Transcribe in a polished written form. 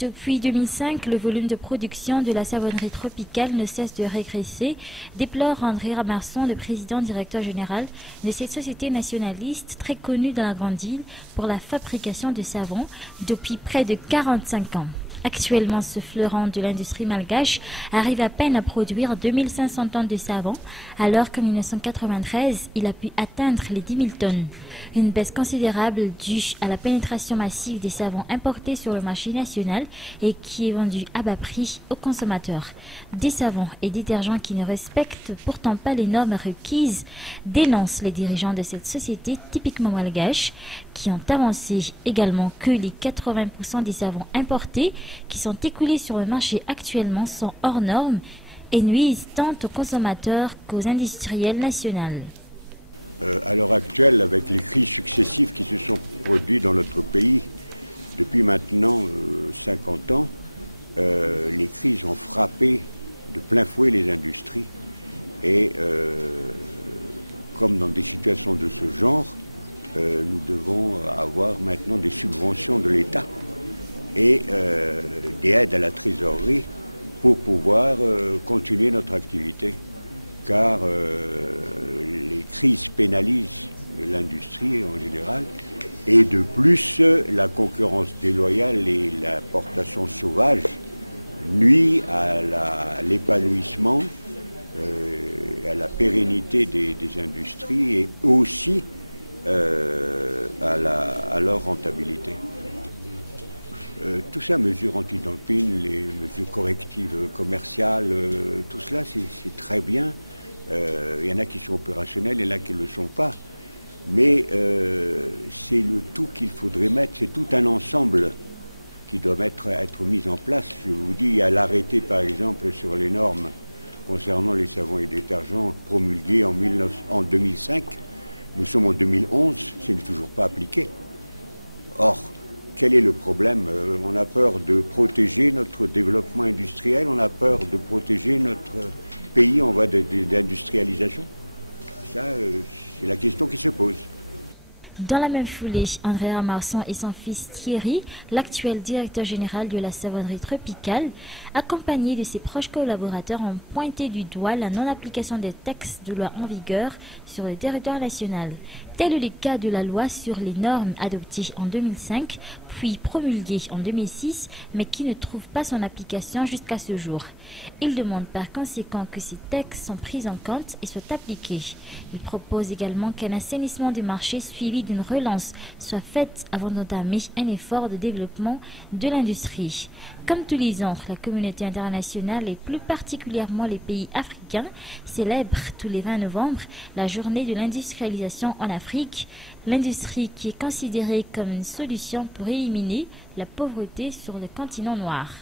Depuis 2005, le volume de production de la savonnerie tropicale ne cesse de régresser, déplore André Ramarson, le président-directeur général de cette société nationaliste très connue dans la Grande Île pour la fabrication de savon depuis près de 45 ans. Actuellement, ce fleuron de l'industrie malgache arrive à peine à produire 2500 tonnes de savon, alors qu'en 1993, il a pu atteindre les 10 000 tonnes. Une baisse considérable due à la pénétration massive des savons importés sur le marché national et qui est vendu à bas prix aux consommateurs. Des savons et détergents qui ne respectent pourtant pas les normes requises, dénoncent les dirigeants de cette société typiquement malgache, qui ont avancé également que les 80% des savons importés qui sont écoulés sur le marché actuellement sont hors normes et nuisent tant aux consommateurs qu'aux industriels nationaux. À l'heure actuelle, avec les crises successives qui se sont produites dans notre pays depuis maintenant 50 ans, les crises ont frappé de plein fouet les industries. Et comme dans des situations de ce genre, nous devons avoir maintenant des subventions de l'État et des aides à la trésorerie pour pouvoir continuer notre activité. Car les crises pénalisent l'industrie en général et de plus la concurrence déloyale et l'importation sauvage nuit à l'épanouissement, à la pérennité des industries et aussi à leur rentabilité. Tout ça, mesures anti-dumping, les mesures correctives commerciales, tout cela c'est très bien. Il y en a qui sont opérationnels, il y en a qui ne le sont pas. Mais c'est le tout qu'il faudrait mettre, c'est tout un ensemble qui doit être mis en place. Je vous dis, il y a l'arrêté par exemple sur les normes concernant les savons et détergents promulgués en 2005. Nous sommes en 2011, ce n'est toujours pas appliqué. Or, quel est le problème? On a peur de protéger notre développement industriel, on a peur de protéger notre pays en voie d'industrialisation. Ça, c'est la question qui se pose. Dans la même foulée, André Ramarson et son fils Thierry, l'actuel directeur général de la savonnerie tropicale, accompagnés de ses proches collaborateurs, ont pointé du doigt la non-application des textes de loi en vigueur sur le territoire national. Tel est le cas de la loi sur les normes adoptée en 2005, puis promulguée en 2006, mais qui ne trouve pas son application jusqu'à ce jour. Ils demandent par conséquent que ces textes soient pris en compte et soient appliqués. Ils proposent également qu'un assainissement du marché suivi d'une relance soit faite avant d'entamer un effort de développement de l'industrie. Comme tous les ans, la communauté internationale et plus particulièrement les pays africains célèbrent tous les 20 novembre la journée de l'industrialisation en Afrique, l'industrie qui est considérée comme une solution pour éliminer la pauvreté sur le continent noir.